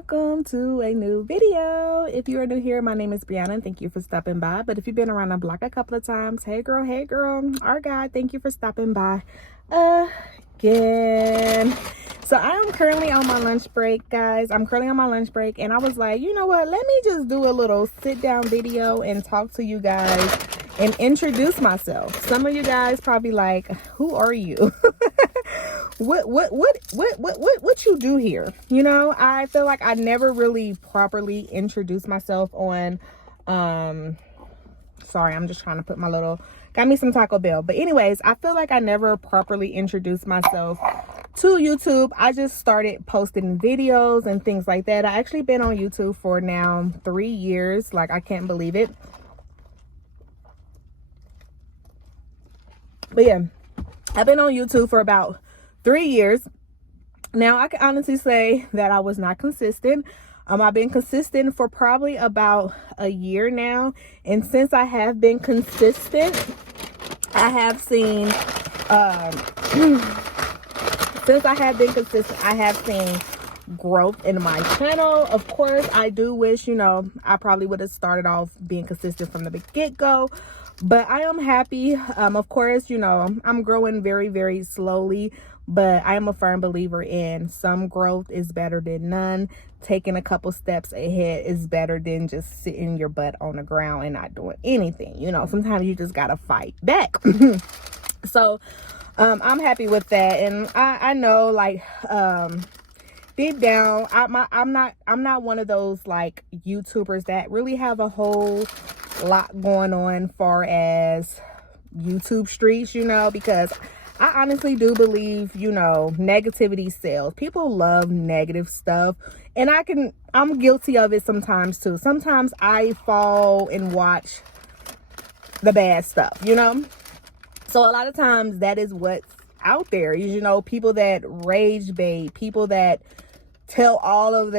welcome to a new video. If you are new here, my name is Brianna and thank you for stopping by. But if you've been around the block a couple of times, hey girl, our guy, thank you for stopping by again. So I am currently on my lunch break, guys. I'm currently on my lunch break and I was like, you know what, let me just do a little sit down video and talk to you guys and introduce myself. Some of you guys probably like, who are you? What you do here? You know, I feel like I never really properly introduced myself on sorry, I'm just trying to put my little, got me some Taco Bell. But anyways, I feel like I never properly introduced myself to YouTube. I just started posting videos and things like that. I actually been on YouTube for now 3 years. Like, I can't believe it. But yeah, I've been on YouTube for about 3 years. Now, I can honestly say that I was not consistent. I've been consistent for probably about a year now. And since I have been consistent, I have seen, since I have been consistent, I have seen growth in my channel. Of course, I do wish, you know, I probably would have started off being consistent from the get-go. But I am happy. Of course, you know, I'm growing very, very slowly. But I am a firm believer in some growth is better than none. Taking a couple steps ahead is better than just sitting your butt on the ground and not doing anything. You know, sometimes you just got to fight back. So I'm happy with that. And I know, like, deep down, I'm not one of those like YouTubers that really have a whole lot going on far as YouTube streets, you know, because I honestly do believe, you know, negativity sells. People love negative stuff, and I'm guilty of it sometimes too. Sometimes I fall and watch the bad stuff, you know. So a lot of times that is what's out there, you know, people that rage bait, people that tell all of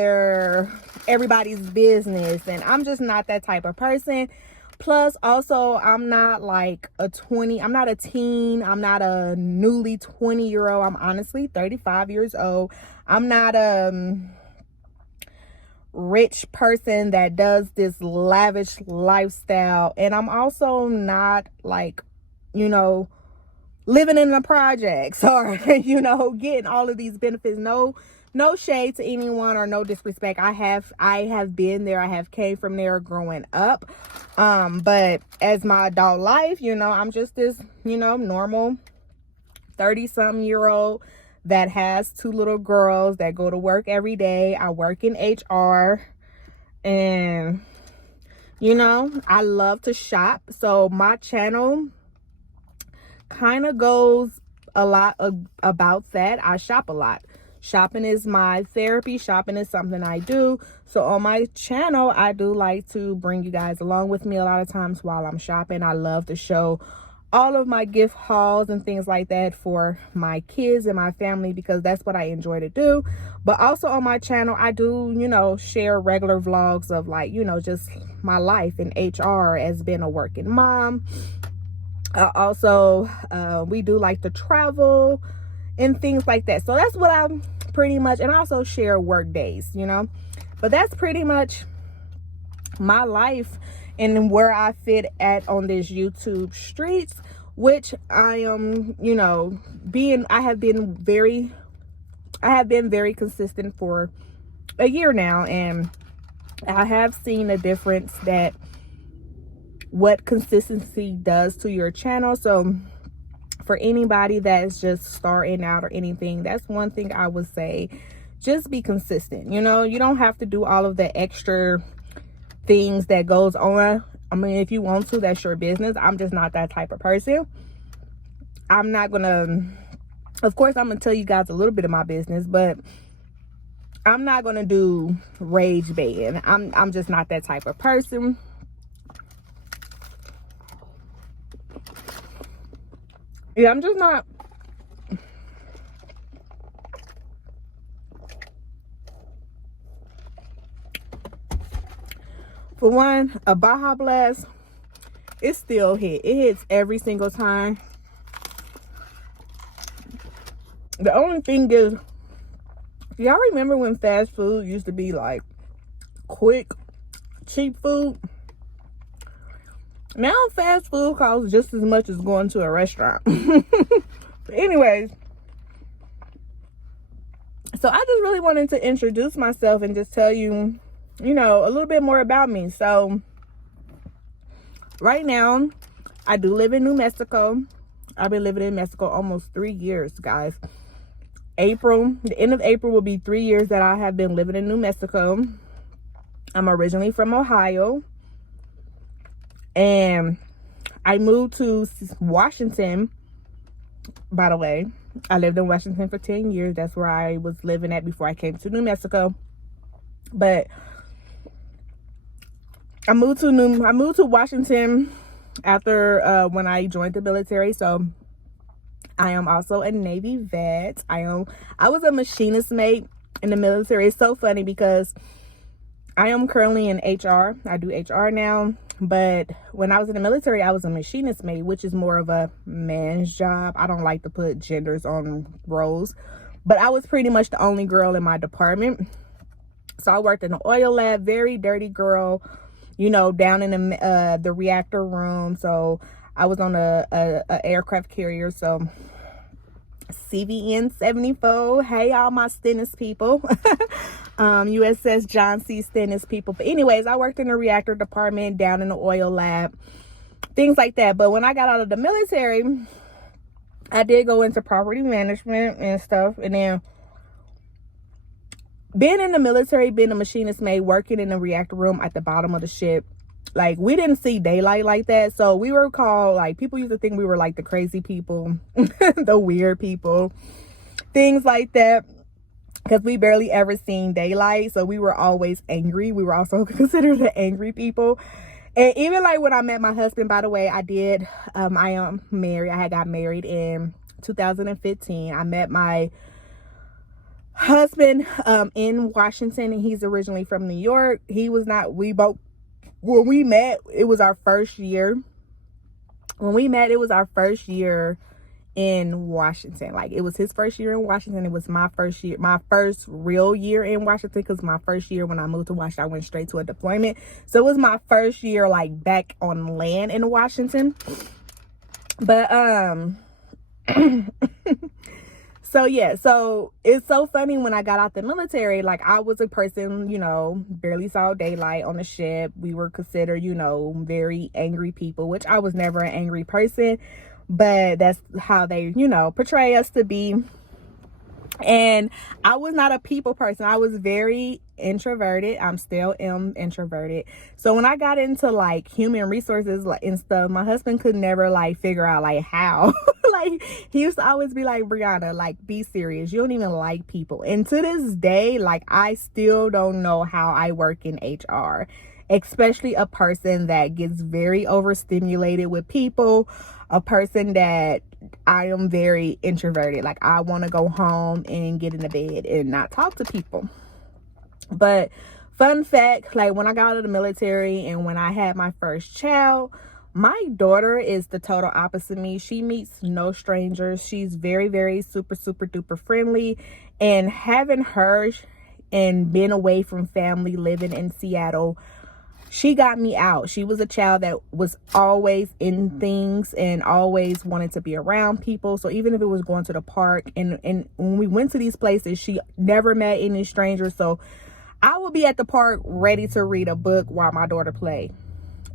everybody's business, and I'm just not that type of person. Plus, also, I'm not like I'm not a teen. I'm not a newly 20-year-old. I'm honestly 35 years old. I'm not a rich person that does this lavish lifestyle. And I'm also not like, you know, living in the projects or, you know, getting all of these benefits. No shade to anyone or no disrespect. I have been there. I have came from there growing up. But as my adult life, you know, I'm just this, you know, normal 30-something-year-old that has 2 little girls that go to work every day. I work in HR, and, you know, I love to shop. So my channel kind of goes a lot about that. I shop a lot. Shopping is my therapy. Shopping is something I do. So on my channel, I do like to bring you guys along with me a lot of times while I'm shopping. I love to show all of my gift hauls and things like that for my kids and my family, because that's what I enjoy to do. But also on my channel, I do, you know, share regular vlogs of, like, you know, just my life in HR as being a working mom. Also, we do like to travel and things like that. So that's what I'm pretty much, and I also share work days, you know. But that's pretty much my life and where I fit at on this YouTube streets, which I am, you know, I have been very consistent for a year now, and I have seen a difference that what consistency does to your channel. So for anybody that's just starting out or anything, that's one thing I would say. Just be consistent. You know, you don't have to do all of the extra things that goes on. I mean, if you want to, that's your business. I'm just not that type of person. I'm not gonna, of course, I'm gonna tell you guys a little bit of my business, but I'm not gonna do rage baiting. I'm just not that type of person. Yeah, I'm just not. For one, a Baja Blast, it still hits. It hits every single time. The only thing is, y'all remember when fast food used to be like quick, cheap food? Now fast food costs just as much as going to a restaurant. But anyways, so I just really wanted to introduce myself and just tell you, you know, a little bit more about me. So right now, I do live in New Mexico. I've been living in Mexico almost 3 years, guys. The end of April will be 3 years that I have been living in New Mexico. I'm originally from Ohio. And I moved to Washington, by the way. I lived in Washington for 10 years. That's where I was living at before I came to New Mexico. But I moved to Washington after when I joined the military. So I am also a Navy vet. I was a machinist mate in the military. It's so funny because I am currently in HR. I do HR now. But when I was in the military, I was a machinist mate, which is more of a man's job. I don't like to put genders on roles. But I was pretty much the only girl in my department. So I worked in the oil lab, very dirty girl, you know, down in the reactor room. So I was on a aircraft carrier. So CVN 74. Hey, all my Stennis people. USS John C. Stennis people. But anyways, I worked in the reactor department down in the oil lab, things like that. But when I got out of the military, I did go into property management and stuff. And then being in the military, being a machinist mate, working in the reactor room at the bottom of the ship, like, we didn't see daylight like that. So we were called, like, people used to think we were like the crazy people, the weird people, things like that, because we barely ever seen daylight. So we were always angry. We were also considered the angry people. And even like when I met my husband, by the way, I am married. I had got married in 2015. I met my husband in Washington, and he's originally from New York. When we met, it was our first year. When we met, it was our first year in Washington. Like, it was his first year in Washington. It was my first real year in Washington, because my first year when I moved to Washington, I went straight to a deployment. So it was my first year like back on land in Washington. But so yeah, so it's so funny, when I got out the military, like, I was a person, you know, barely saw daylight on the ship. We were considered, you know, very angry people, which I was never an angry person, but that's how they, you know, portray us to be. And I was not a people person. I was very introverted. I'm still am introverted. So when I got into like human resources and stuff, my husband could never like figure out like how. Like, he used to always be like, Brianna, like, be serious. You don't even like people. And to this day, like, I still don't know how I work in HR, especially a person that gets very overstimulated with people, a person that I am very introverted. Like, I want to go home and get in the bed and not talk to people. But fun fact, like, when I got out of the military and when I had my first child, my daughter is the total opposite of me. She meets no strangers. She's very, very super, super duper friendly. And having her and being away from family, living in Seattle, she got me out. She was a child that was always in things and always wanted to be around people. So even if it was going to the park, and when we went to these places, she never met any strangers. So I would be at the park ready to read a book while my daughter played.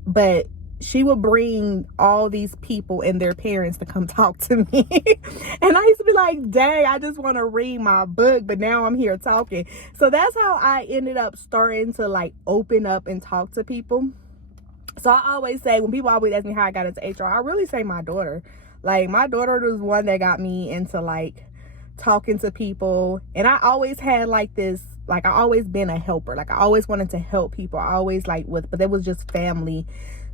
But she would bring all these people and their parents to come talk to me. And I used to be like, dang, I just want to read my book, but now I'm here talking. So that's how I ended up starting to like open up and talk to people. So I always say, when people always ask me how I got into HR, I really say my daughter. Like, my daughter was one that got me into like talking to people. And I always had like this, like, I always been a helper. Like, I always wanted to help people. I always like but it was just family.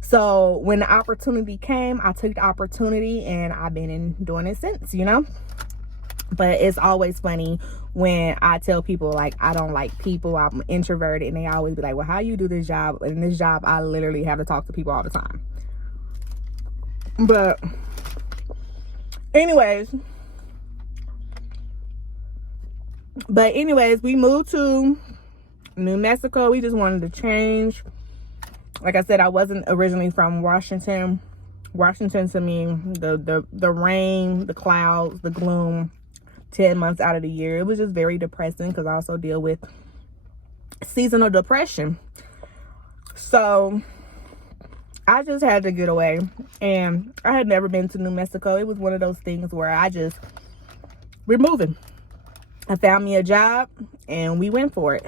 So when the opportunity came, I took the opportunity, and I've been doing it since, you know. But it's always funny when I tell people like I don't like people, I'm introverted, and they always be like, well, how you do this job? And in this job, I literally have to talk to people all the time. But anyways, But anyways, we moved to New Mexico. We just wanted to change. Like I said, I wasn't originally from Washington. Washington, to me, the rain, the clouds, the gloom, 10 months out of the year, it was just very depressing, because I also deal with seasonal depression. So I just had to get away. And I had never been to New Mexico. It was one of those things where we're moving. I found me a job and we went for it.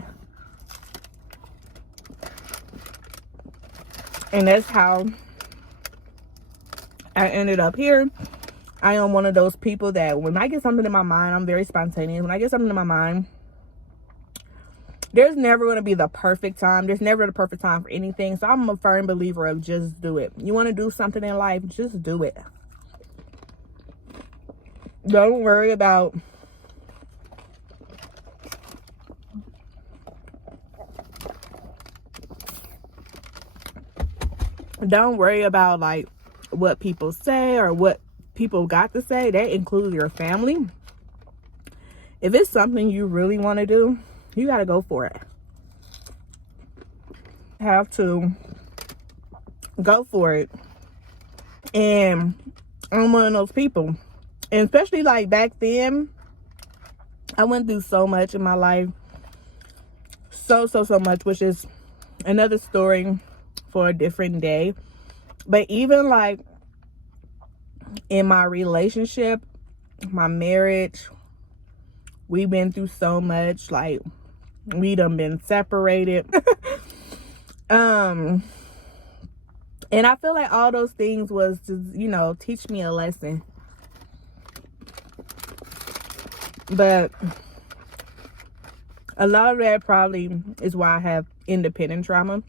And that's how I ended up here. I am one of those people that when I get something in my mind, I'm very spontaneous. When I get something in my mind, there's never going to be the perfect time. There's never the perfect time for anything. So I'm a firm believer of just do it. You want to do something in life, just do it. Don't worry about like what people say or what people got to say. That includes your family. If it's something you really want to do, you got to go for it. Have to go for it. And I'm one of those people. And especially like back then, I went through so much in my life. So much, which is another story for a different day. But even like in my relationship, my marriage, we've been through so much. Like, we done been separated. And I feel like all those things was to, teach me a lesson. But a lot of that probably is why I have independent trauma.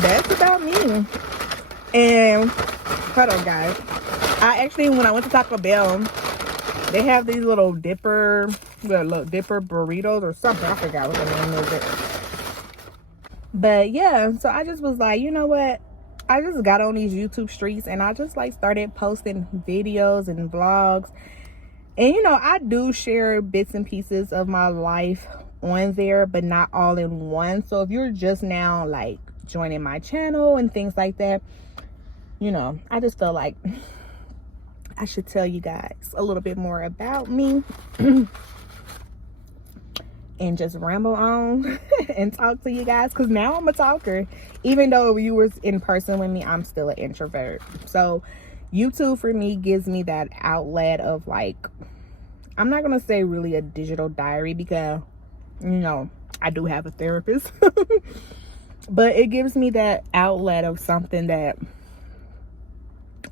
That's about me. And hold on, guys. When I went to Taco Bell, they have these little dipper burritos or something. I forgot what the name of it. But yeah, so I just was like, you know what? I just got on these YouTube streets and I just like started posting videos and vlogs. And I do share bits and pieces of my life on there, but not all in one. So if you're just now like joining my channel and things like that, I just felt like I should tell you guys a little bit more about me and just ramble on and talk to you guys, because now I'm a talker. Even though you were in person with me, I'm still an introvert. So YouTube for me gives me that outlet of like, I'm not gonna say really a digital diary, because I do have a therapist. But it gives me that outlet of something that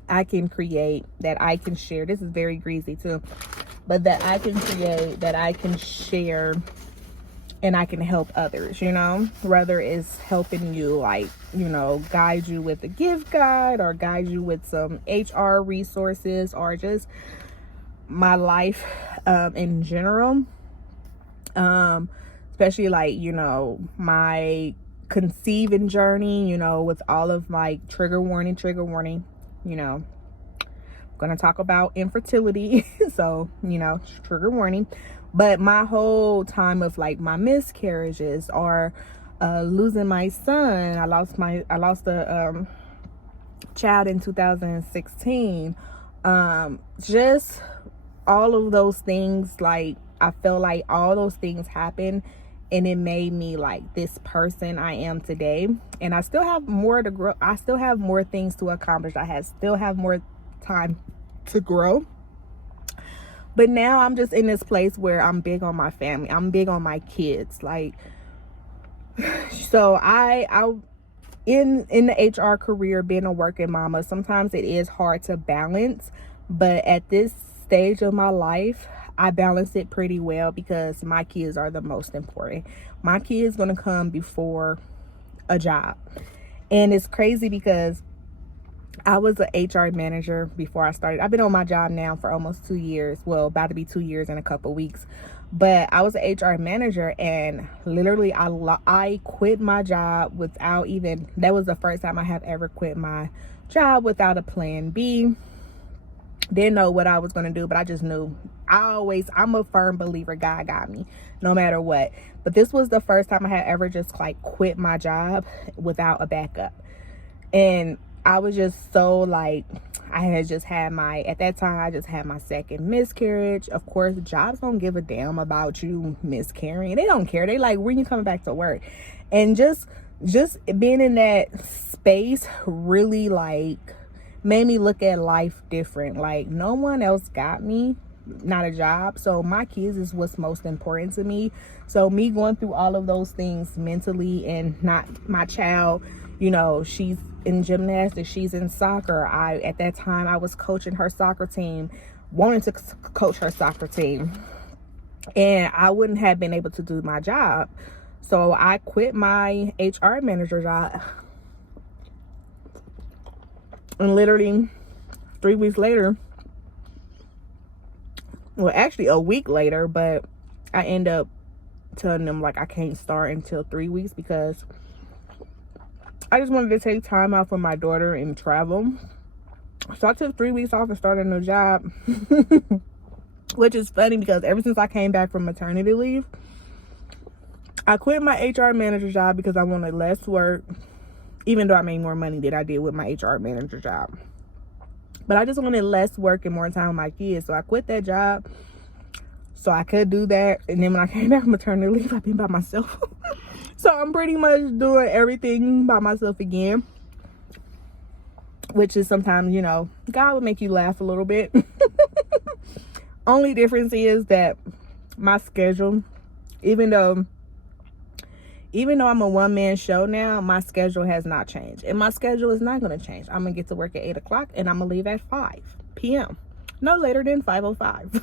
I can create, that I can share. This is very greasy too. But that I can create, that I can share, and I can help others, whether it's helping you like, guide you with a gift guide, or guide you with some HR resources, or just my life in general. Especially like, my conceiving journey, with all of my trigger warning, I'm gonna talk about infertility. So, trigger warning. But my whole time of like my miscarriages, or losing my son. I lost a child in 2016. Just all of those things, like I feel like all those things happened, and it made me like this person I am today. And I still have more to grow. I still have more things to accomplish. Still have more time to grow. But now I'm just in this place where I'm big on my family. I'm big on my kids. Like, so I in the HR career, being a working mama, sometimes it is hard to balance. But at this stage of my life, I balance it pretty well, because my kids are the most important. My kids gonna come before a job. And it's crazy because I was an HR manager before I started. I've been on my job now for almost 2 years. Well, about to be 2 years in a couple weeks. But I was an HR manager, and literally I quit my job without even, that was the first time I have ever quit my job without a plan B. Didn't know what I was going to do, but I just knew. I'm a firm believer God got me no matter what. But this was the first time I had ever just like quit my job without a backup. And I was just so like, at that time, I just had my second miscarriage. Of course, jobs don't give a damn about you miscarrying. They don't care. They like, when you coming back to work? And just being in that space really like made me look at life different. Like, no one else got me, not a job. So my kids is what's most important to me. So me going through all of those things mentally, and not my child, you know, she's in gymnastics, she's in soccer. At that time I was coaching her soccer team, wanting to coach her soccer team, and I wouldn't have been able to do my job. So I quit my HR manager job. And literally 3 weeks later, well, actually a week later, but I end up telling them like I can't start until 3 weeks because I just wanted to take time off with my daughter and travel. So I took 3 weeks off and started a new job. Which is funny because ever since I came back from maternity leave, I quit my HR manager job because I wanted less work, even though I made more money than I did with my HR manager job. But I just wanted less work and more time with my kids. So I quit that job so I could do that. And then when I came back from maternity leave, I've been by myself. So I'm pretty much doing everything by myself again. Which is sometimes, you know, God will make you laugh a little bit. Only difference is that my schedule, even though I'm a one-man show now, my schedule has not changed. And my schedule is not going to change. I'm going to get to work at 8 o'clock and I'm going to leave at 5 p.m. No later than 5:05.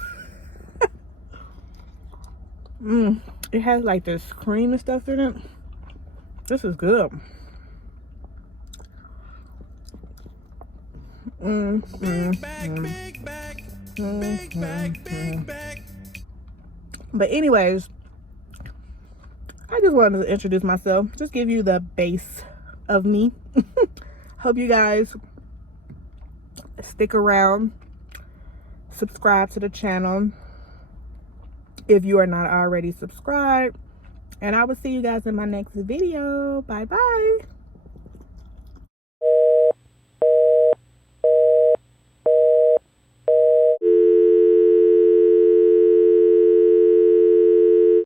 It has like this cream and stuff in it. This is good. But anyways, I just wanted to introduce myself, just give you the base of me. Hope you guys stick around, subscribe to the channel if you are not already subscribed, and I will see you guys in my next video. Bye bye.